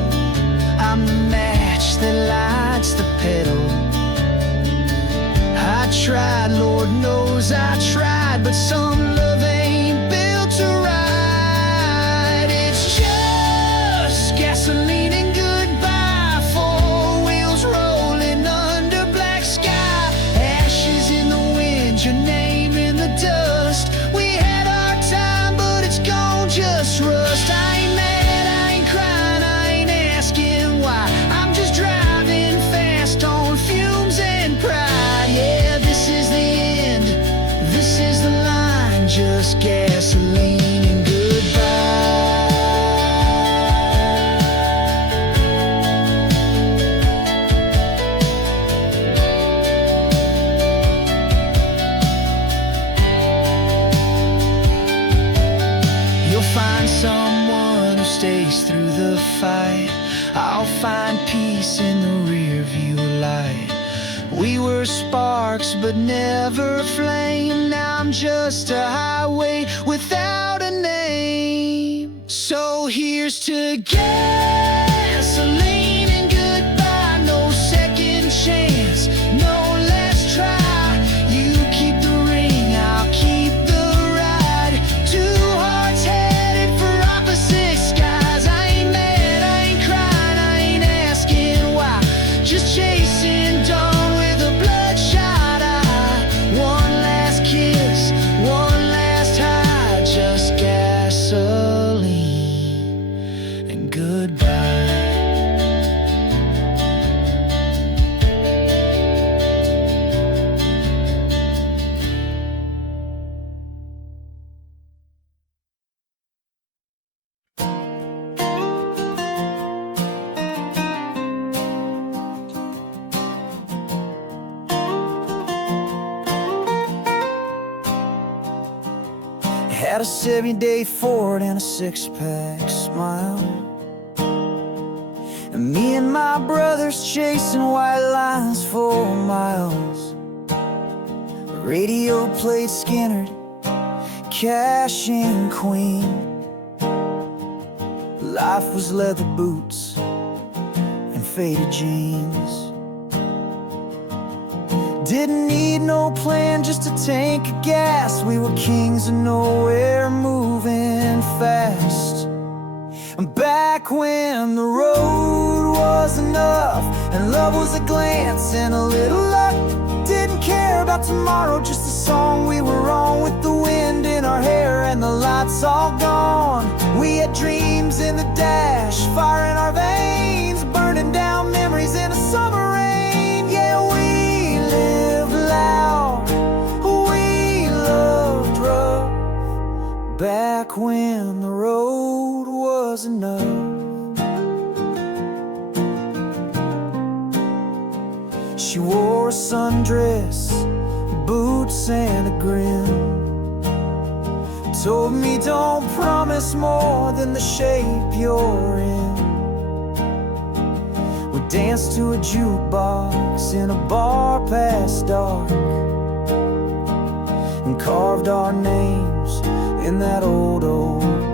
I'm the match that lights the pedal. I tried, Lord knows I tried, but some love ain't built to ride. It's just gasoline and goodbye. Four wheels rolling under black sky, ashes in the wind, your name in the dust. We had our time, but it's gone, just rust. I ain't mad, I ain't crying, I ain't asking why. I'm just driving fast on fumes and pride. Yeah, this is the end, this is the line, just gasoline and goodbye. You'll find someone who stays through the fight. I'll find peace in the rear view light. We were sparks but never a flame. Now I'm just a highway without a name. So here's to gasoline and goodbye. No second chance, Had a 70-day Ford and a six-pack smile, and me and my brothers chasing white lines for miles. The radio played Skinner, Cash and Queen. Life was leather boots and faded jeans. Didn't need no plan, just a tank of gas. We were kings of nowhere, moving fast. And back when the road was enough, and love was a glance and a little luck. Didn't care about tomorrow, just a song we were on, with the wind in our hair and the lights all gone. We had dreams in the dash, fire in our veins, burning down memories in a summer rain. Yeah, we lived loud, we loved rough, back when the road was enough. She wore a sundress, boots and a grin. Told me don't promise more than the shape you're in. We danced to a jukebox in a bar past dark, and carved our names in that old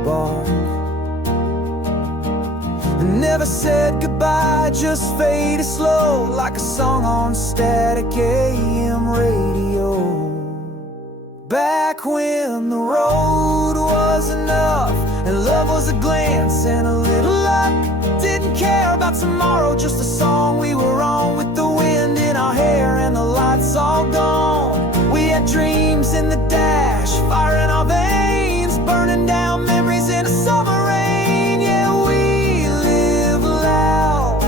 bark. And never said goodbye, just faded slow, like a song on static AM radio. Back when the road was enough, and love was a glance and a little luck. Didn't care about tomorrow, just a song we were on, with the wind in our hair and the lights all gone. We had dreams in the dash, fire in our veins, burning down memories in a summer rain. Yeah, we lived loud,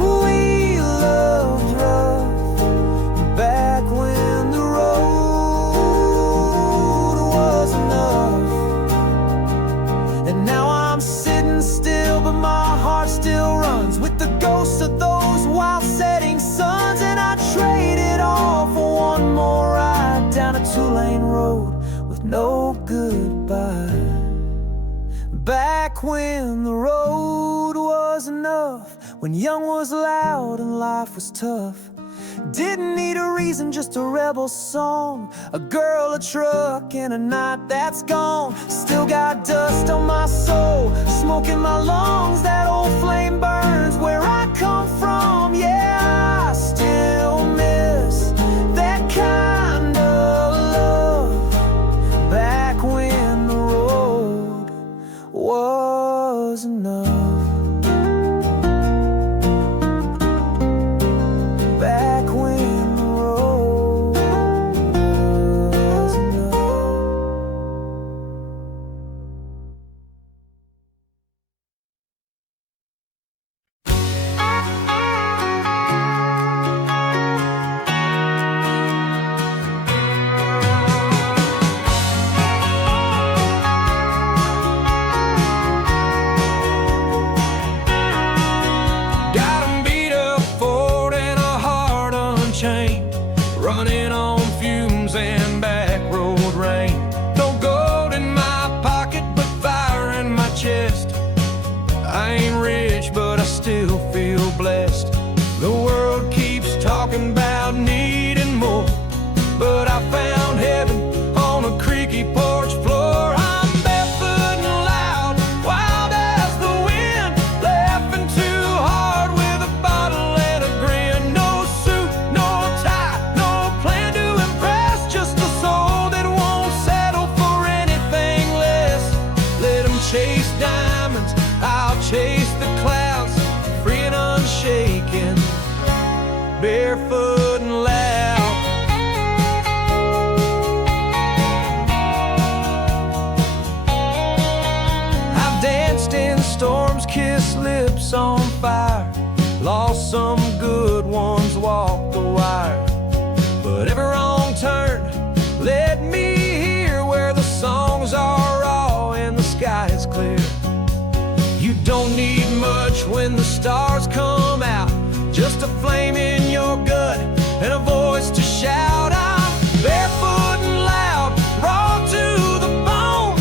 we loved rough, back when the road was enough. And now I'm sitting still, but my heart still runs with the ghosts of those wild setting suns. And I trade it all for one more ride down a two-lane road with no goodbye. Back when the road was enough, when young was loud and life was tough. Didn't need a reason, just a rebel song, a girl, a truck, and a night that's gone. Still got dust on my soul, smoke in my lungs, that old flame burns where I come from. Yeah, I still miss that kind of love, back when the road was enough. Back when the road was enough. Got 'em beat up Ford and a heart unchained, running on fumes and back road rain. No gold in my pocket, but fire in my chest. I ain't rich, but I still feel blessed. The world keeps talking about needing more, but I found heaven on a creaky porch floor. I'm barefoot and loud, wild as the wind, laughing too hard with a bottle and a grin. No suit, no tie, no plan to impress, just a soul that won't settle for anything less. Let 'em chase diamonds, I'll chase the clouds, free and unshaken, barefoot and loud. I've danced in storms, kissed lips on fire, lost some good ones, walked the wire. But every wrong turn led me here, where the songs are raw and the sky is clear. You don't need much when the stars come out, just a flame in your gut and a voice to shout. I'm barefoot and loud, raw to the bone,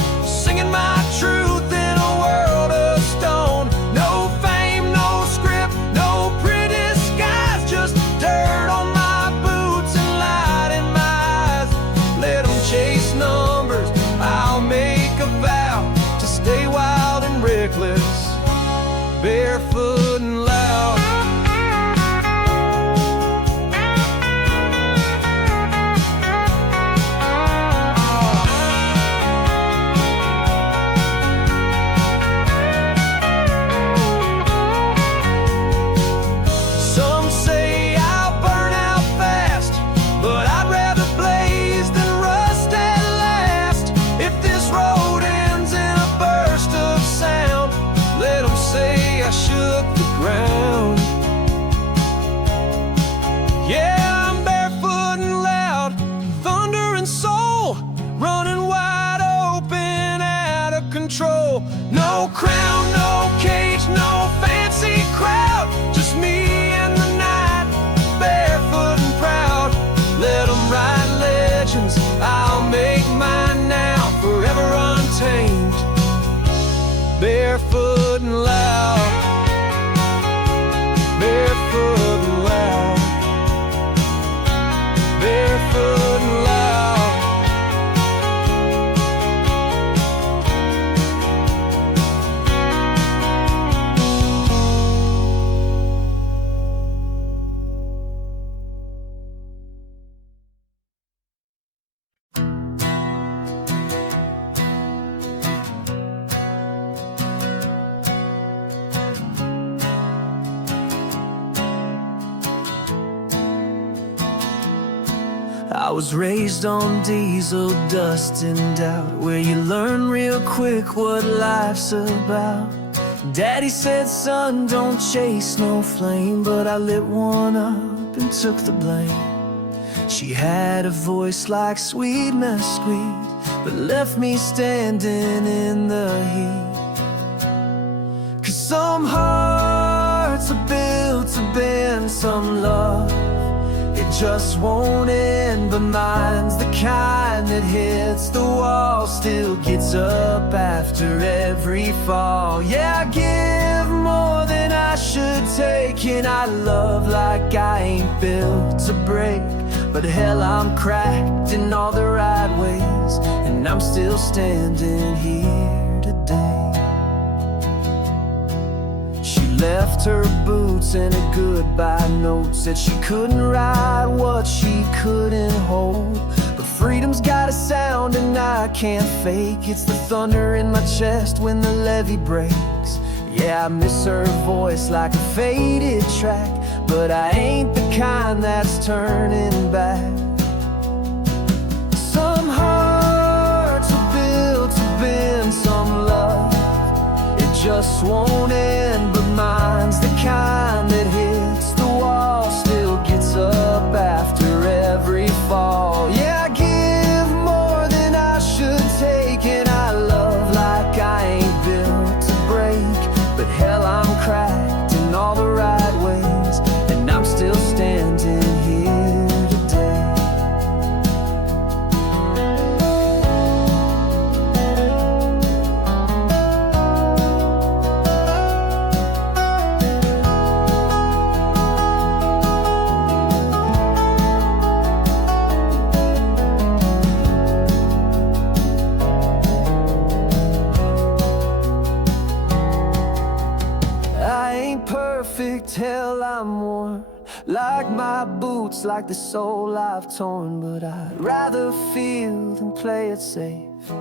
I was raised on diesel, dust and doubt, where you learn real quick what life's about. Daddy said, son, don't chase no flame, but I lit one up and took the blame. She had a voice like sweet mesquite, but left me standing in the heat. 'Cause some hearts are built to bend, some love, it just won't end. But mine's the kind that hits the wall, still gets up after every fall. Yeah, I give more than I should take, and I love like I ain't built to break. But hell, I'm cracked in all the right ways, and I'm still standing here today. She left her boots and a goodbye note, said she couldn't ride what she couldn't hold. But freedom's got a sound and I can't fake. It's the thunder in my chest when the levee breaks. Yeah, I miss her voice like a faded track, but I ain't the kind that's turning back. Some hearts are built to bend, some love, it just won't end. But mine's the kind that hits the wall, still gets up after every fall. Yeah, I give more than I should take, and I love like I ain't built to break. But hell, I'm cracked in all the right ways, and I'm still standing here today. Perfect, hell, I'm worn, like my boots, like the soul I've torn. But I'd rather feel than play it safe,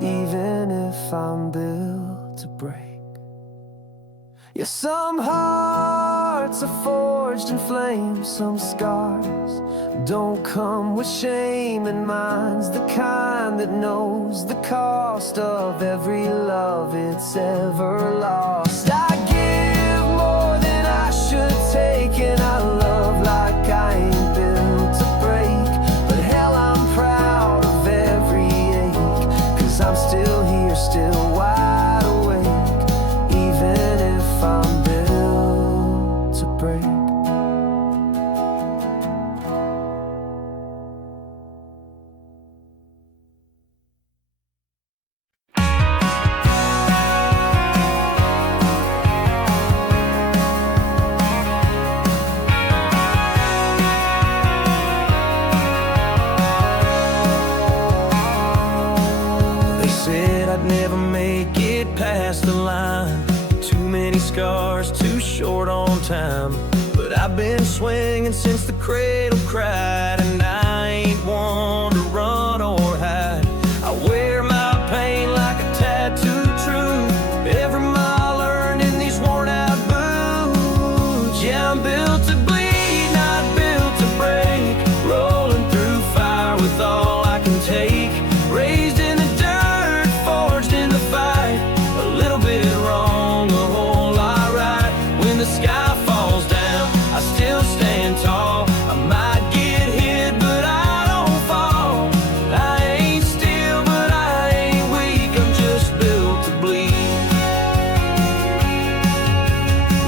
even if I'm built to break. Yeah, some hearts are forged in flames, some scars don't come with shame. And mine's the kind that knows the cost of every love it's ever lost. I give more than I should take, and I love like I ain't built to break. But hell, I'm proud of every ache, 'cause I'm still here, still wide awake, even if I'm built to break. I'd never make it past the line. Too many scars, too short on time. But I've been swinging since the cradle cried, and I ain't one to run or hide. I wear my pain like a tattoo true, every mile earned in these worn out boots. Yeah, I'm built to bleed, not built to break, rolling through fire with all I can take. Raised in the dirt, forged in the fight, a little bit wrong, a whole lot right. When the sky falls down, I still stand tall. I might get hit, but I don't fall. I ain't still, but I ain't weak, I'm just built to bleed.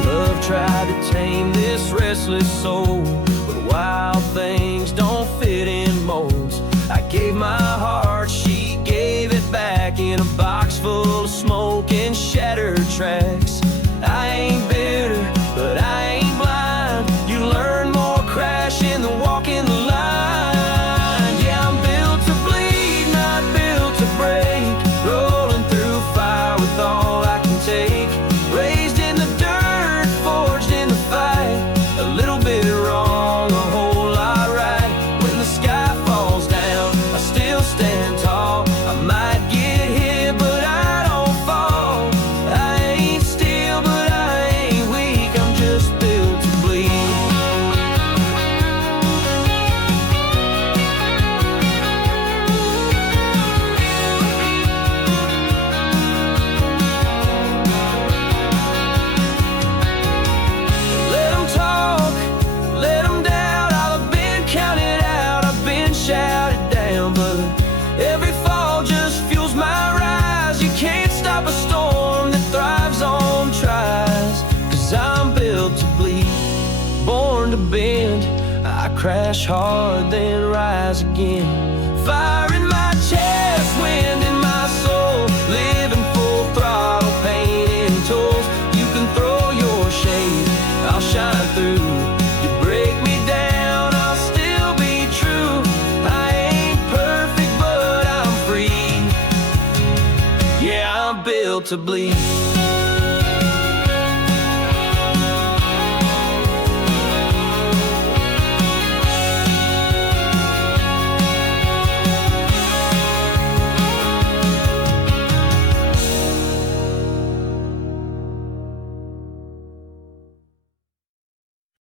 Love tried to tame this restless soul, but wild things don't fit in molds. I gave my heart, she gave it back, in a box full of smoke and shattered tracks. I ain't bitter, but I ain't blind. You learn more crashing than walking the line. Yeah, I'm built to bleed, not built to break, rolling through fire with all I can take. Raised in the dirt, forged in the fight, a little bit I crash hard, then rise again. Fire in my chest, wind in my soul, living full throttle, pain in toes. You can throw your shade, I'll shine through. You break me down, I'll still be true. I ain't perfect, but I'm free. Yeah, I'm built to bleed.